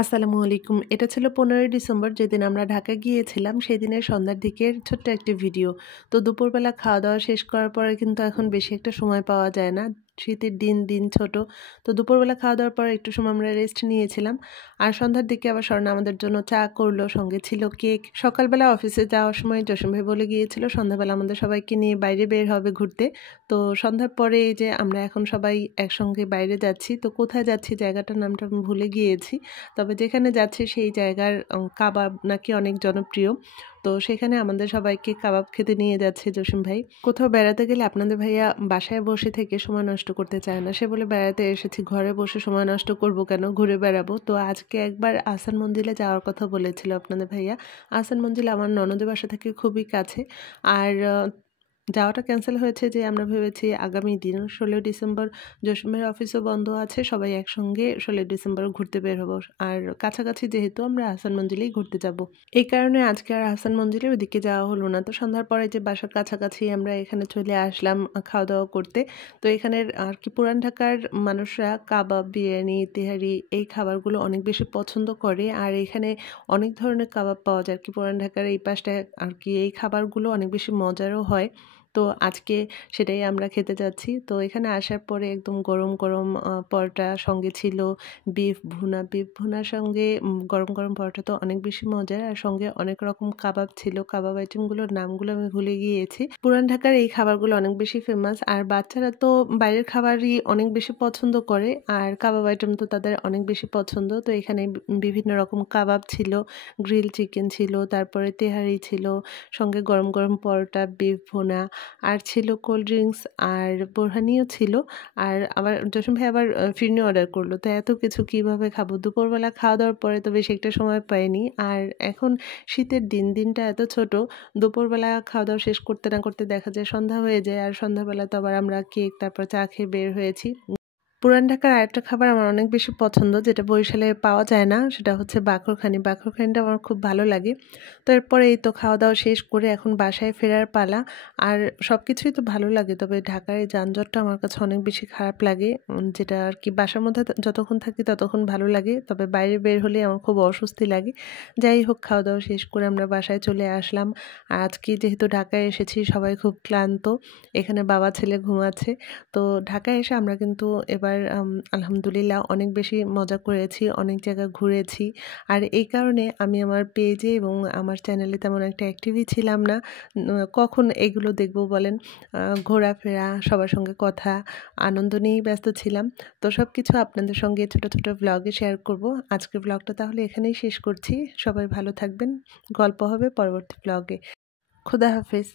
আসসালামু আলাইকুম। এটা ছিল ১৫ই ডিসেম্বর যেদিন আমরা ঢাকা গিয়েছিলাম, সেদিনের সন্ধ্যার দিকের ছোট্ট একটি ভিডিও। তো দুপুরবেলা খাওয়া-দাওয়া শেষ করার পরে কিন্তু এখন বেশি একটা সময় পাওয়া যায় না। শীতের দিন ছোট। তো দুপুরবেলা খাওয়া-দাওয়ার পর একটু সময় আমরা রেস্ট নিয়েছিলাম। আর সন্ধ্যার দিকে আবার স্বর্ণা আমাদের জন্য চা করলো, সঙ্গে ছিল কেক। সকালবেলা অফিসে যাওয়ার সময় জসিম ভাই বলে গিয়েছিল সন্ধ্যাবেলা আমাদের সবাইকে নিয়ে বাইরে বের হবে ঘুরতে। তো সন্ধ্যার পরে এই যে আমরা এখন সবাই একসঙ্গে বাইরে যাচ্ছি। তো কোথায় যাচ্ছি জায়গাটার নামটা আমি ভুলে গিয়েছি। তবে যেখানে যাচ্ছি সেই জায়গার কাবাব নাকি অনেক জনপ্রিয়। তো সেখানে আমাদের সবাইকে কাবাব খেতে নিয়ে যাচ্ছে জসিম ভাই। কোথাও বেড়াতে গেলে আপনাদের ভাইয়া বাসায় বসে থেকে সময় নষ্ট করতে চায় না। সে বলে বেড়াতে এসেছি, ঘরে বসে সময় নষ্ট করব কেন, ঘুরে বেড়াবো। তো আজকে একবার আহসান মঞ্জিলে যাওয়ার কথা বলেছিল আপনাদের ভাইয়া। আহসান মঞ্জিল আমার ননদের বাসা থেকে খুবই কাছে। আর যাওয়াটা ক্যান্সেল হয়েছে যে আমরা ভেবেছি আগামী দিন ১৬ ডিসেম্বর জসিম ভাইয়ের অফিসও বন্ধ আছে, সবাই একসঙ্গে ১৬ ডিসেম্বর ঘুরতে বের হবো। আর কাছাকাছি যেহেতু আমরা আহসান মঞ্জিলেই ঘুরতে যাব। এই কারণে আজকে আর আহসান মঞ্জিলের ওইদিকে যাওয়া হলো না। তো সন্ধ্যার পরে যে বাসার কাছাকাছি আমরা এখানে চলে আসলাম খাওয়া দাওয়া করতে। তো এখানের আর কি পুরান ঢাকার মানুষরা কাবাব, বিরিয়ানি, তেহারি এই খাবারগুলো অনেক বেশি পছন্দ করে। আর এখানে অনেক ধরনের কাবাব পাওয়া যায় আর কি পুরান ঢাকার এই পাশটায় আর কি এই খাবারগুলো অনেক বেশি মজারও হয়। তো আজকে সেটাই আমরা খেতে যাচ্ছি। তো এখানে আসার পরে একদম গরম পরোটা, সঙ্গে ছিল বিফ ভুনা। বিফ ভুনার সঙ্গে গরম পরোটা তো অনেক বেশি মজার। আর সঙ্গে অনেক রকম কাবাব ছিল। কাবাব আইটেমগুলোর নামগুলো আমি ভুলে গিয়েছি। পুরান ঢাকার এই খাবারগুলো অনেক বেশি ফেমাস। আর বাচ্চারা তো বাইরের খাবারই অনেক বেশি পছন্দ করে। আর কাবাব আইটেম তো তাদের অনেক বেশি পছন্দ। তো এখানে বিভিন্ন রকম কাবাব ছিল, গ্রিল চিকেন ছিল, তারপরে তেহারি ছিল, সঙ্গে গরম পরোটা, বিফ ভুনা, আর ছিল কোল্ড ড্রিঙ্কস, আর বোরহানিও ছিল। আর আবার জসিম ভাই আবার ফিরনি অর্ডার করলো। তো এত কিছু কিভাবে খাবো? দুপুরবেলা খাওয়া-দাওয়ার পরে তো বেশি একটা সময় পাইনি। আর এখন শীতের দিনটা এত ছোট, দুপুরবেলা খাওয়া-দাওয়া শেষ করতে না করতে দেখা যায় সন্ধ্যা হয়ে যায়। আর সন্ধ্যাবেলা তো আবার আমরা কেক, তারপর চা খেয়ে বের হয়েছি। পুরান ঢাকার আরেকটা খাবার আমার অনেক বেশি পছন্দ, যেটা বরিশালে পাওয়া যায় না, সেটা হচ্ছে বাকরখানি। বাকরখানিটা আমার খুব ভালো লাগে। তো এরপরে এই তো খাওয়া-দাওয়া শেষ করে এখন বাসায় ফেরার পালা। আর সবকিছুই তো ভালো লাগে, তবে ঢাকার এই যানজটটা আমার কাছে অনেক বেশি খারাপ লাগে। যেটা আর কি বাসার মধ্যে যতক্ষণ থাকি ততক্ষণ ভালো লাগে, তবে বাইরে বের হলে আমার খুব অস্বস্তি লাগে। যাই হোক, খাওয়া-দাওয়া শেষ করে আমরা বাসায় চলে আসলাম। আর আজকে যেহেতু ঢাকায় এসেছি সবাই খুব ক্লান্ত। এখানে বাবা ছেলে ঘুমাচ্ছে। তো ঢাকায় এসে আমরা কিন্তু এবার আলহামদুলিল্লাহ অনেক বেশি মজা করেছি, অনেক জায়গা ঘুরেছি। আর এই কারণে আমি আমার পেজে এবং আমার চ্যানেলে তেমন একটা অ্যাক্টিভই ছিলাম না। কখন এগুলো দেখব বলেন? ঘোরাফেরা, সবার সঙ্গে কথা, আনন্দ নিয়েই ব্যস্ত ছিলাম। তো সবকিছু আপনাদের সঙ্গে ছোট ভ্লগে শেয়ার করব। আজকের ভ্লগটা তাহলে এখানেই শেষ করছি। সবাই ভালো থাকবেন। গল্প হবে পরবর্তী ভ্লগে। খোদা হাফেজ।